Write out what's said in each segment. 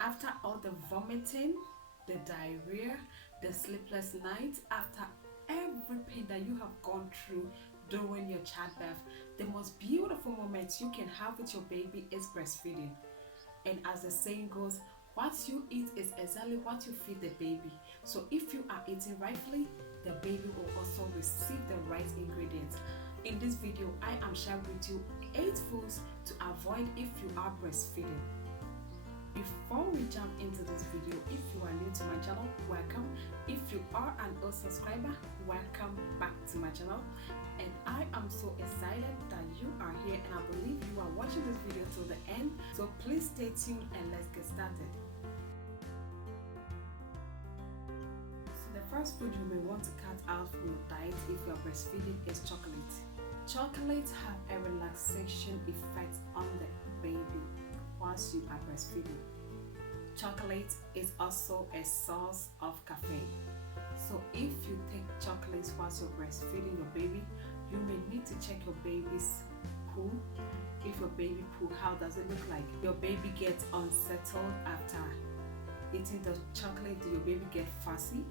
After all the vomiting, the diarrhea, the sleepless nights, after every pain that you have gone through during your childbirth, the most beautiful moment you can have with your baby is breastfeeding. And as the saying goes, what you eat is exactly what you feed the baby. So if you are eating rightfully, the baby will also receive the right ingredients. In this video, I am sharing with you 8 foods to avoid if you are breastfeeding. Before we jump into this video, if you are new to my channel, welcome. If you are an old subscriber, welcome back to my channel. And I am so excited that you are here, and I believe you are watching this video till the end. So please stay tuned and let's get started. So the first food you may want to cut out from your diet if you are breastfeeding is chocolate. Chocolates have a relaxation effect on the baby whilst you are breastfeeding. Chocolate is also a source of caffeine. So if you take chocolates whilst you're breastfeeding your baby, you may need to check your baby's poo. If your baby poo, how does it look like? Your baby gets unsettled after eating the chocolate. Do your baby get fussy?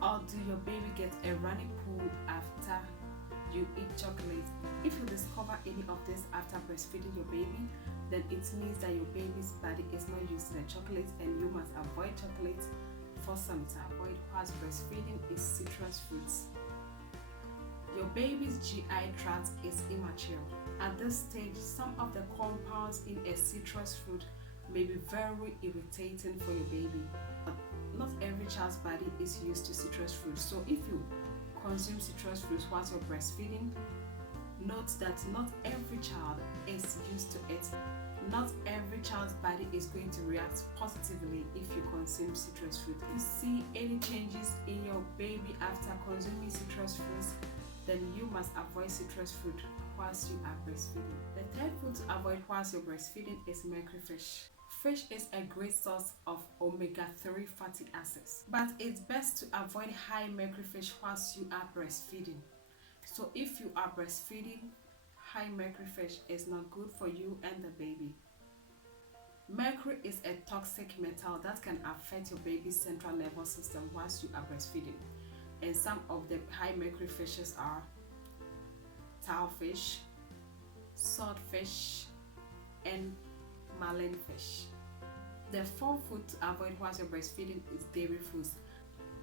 Or do your baby get a runny poo after you eat chocolate? If you discover any of this after breastfeeding your baby, then it means that your baby's body is not used to the chocolate, and you must avoid chocolate for some time. Avoid whilst breastfeeding is citrus fruits. Your baby's GI tract is immature. At this stage, some of the compounds in a citrus fruit may be very irritating for your baby. But not every child's body is used to citrus fruits. So if you consume citrus fruits whilst you're breastfeeding, note that not every child is used to it. Not every child's body is going to react positively if you consume citrus fruit. If you see any changes in your baby after consuming citrus fruits, then you must avoid citrus fruit whilst you are breastfeeding. The third food to avoid whilst you're breastfeeding is mercury fish. Fish is a great source of omega-3 fatty acids, but it's best to avoid high mercury fish whilst you are breastfeeding. So if you are breastfeeding, high mercury fish is not good for you and the baby. Mercury is a toxic metal that can affect your baby's central nervous system whilst you are breastfeeding. And some of the high mercury fishes are tilefish, swordfish, and marlin fish. The fourth food to avoid whilst you're breastfeeding is dairy foods.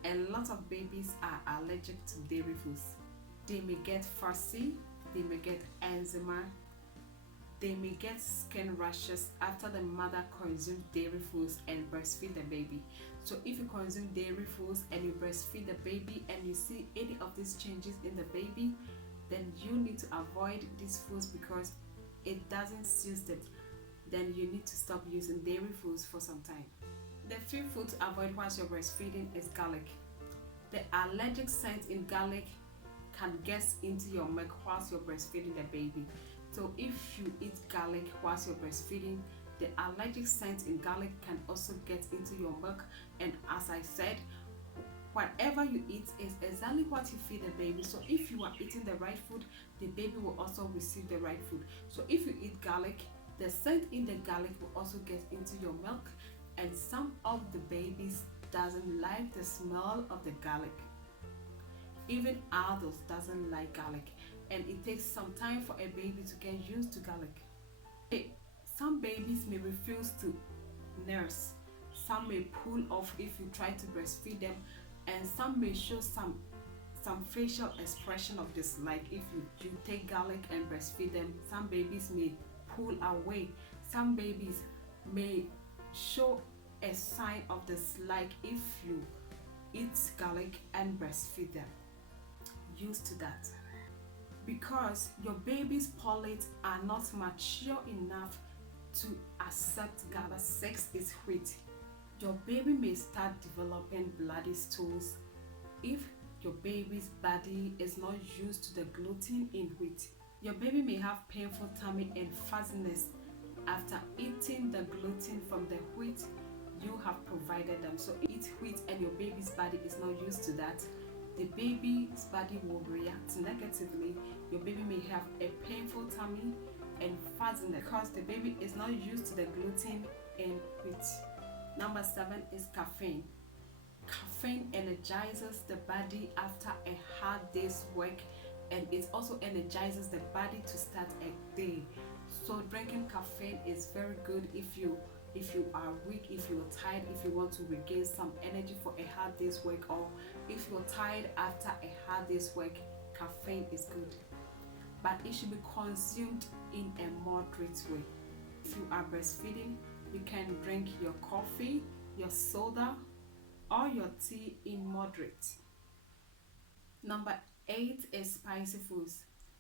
A lot of babies are allergic to dairy foods. They may get fussy, they may get eczema, they may get skin rashes after the mother consumes dairy foods and breastfeed the baby. So if you consume dairy foods and you breastfeed the baby and you see any of these changes in the baby, then you need to avoid these foods because it doesn't suit it. Then you need to stop using dairy foods for some time. The fifth food to avoid whilst you're breastfeeding is garlic. The allergic scent in garlic can get into your milk whilst you're breastfeeding the baby. So if you eat garlic whilst you're breastfeeding, the allergic scent in garlic can also get into your milk. And as I said, whatever you eat is exactly what you feed the baby. So if you are eating the right food, the baby will also receive the right food. So if you eat garlic, the scent in the garlic will also get into your milk, and some of the babies doesn't like the smell of the garlic. Even adults doesn't like garlic, and it takes some time for a baby to get used to garlic. Some babies may refuse to nurse, some may pull off if you try to breastfeed them, and some may show some facial expression of dislike if you take garlic and breastfeed them. Some babies may pull away. Some babies may show a sign of dislike if you eat garlic and breastfeed them. Used to that, because your baby's palates are not mature enough to accept GABA 6 is wheat. Your baby may start developing bloody stools if your baby's body is not used to the gluten in wheat. Your baby may have painful tummy and fuzziness after eating the gluten from the wheat you have provided them. So eat wheat and your baby's body is not used to that, the baby's body will react negatively. Your baby may have a painful tummy and fuzziness because the baby is not used to the gluten in wheat. Number 7 is caffeine. Caffeine energizes the body after a hard day's work, and it also energizes the body to start a day. So drinking caffeine is very good if you are weak, if you're tired, if you want to regain some energy for a hard day's work, or if you're tired after a hard day's work. Caffeine is good, but it should be consumed in a moderate way. If you are breastfeeding, you can drink your coffee, your soda, or your tea in moderate. Number 8 is spicy foods.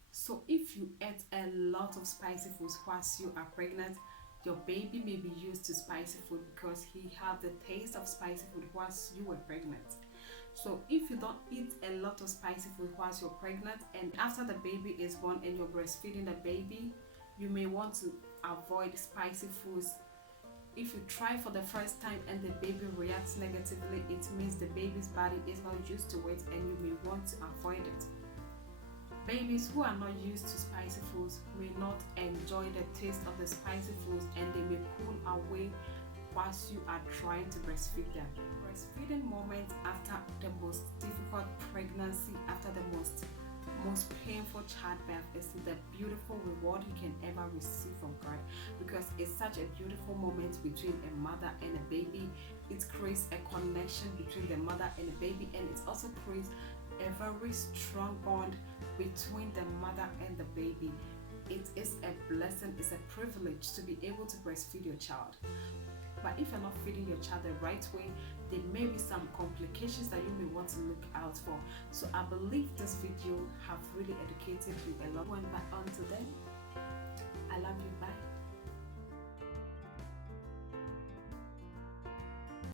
So if you eat a lot of spicy foods whilst you are pregnant, your baby may be used to spicy food because he have the taste of spicy food whilst you were pregnant. So if you don't eat a lot of spicy food whilst you're pregnant, and after the baby is born and you're breastfeeding the baby, you may want to avoid spicy foods. If you try for the first time and the baby reacts negatively, it means the baby's body is not used to it and you may want to avoid it. Babies who are not used to spicy foods may not enjoy the taste of the spicy foods, and they may pull away whilst you are trying to breastfeed them. Breastfeeding moment after the most difficult pregnancy, after the most painful childbirth, is the beautiful reward you can ever receive from God, because it's such a beautiful moment between a mother and a baby. It creates a connection between the mother and the baby, and it also creates a very strong bond between the mother and the baby. It is a blessing, it's a privilege to be able to breastfeed your child. But if you're not feeding your child the right way, there may be some complications that you may want to look out for. So I believe this video have really educated you a lot. But until then, I love you. Bye.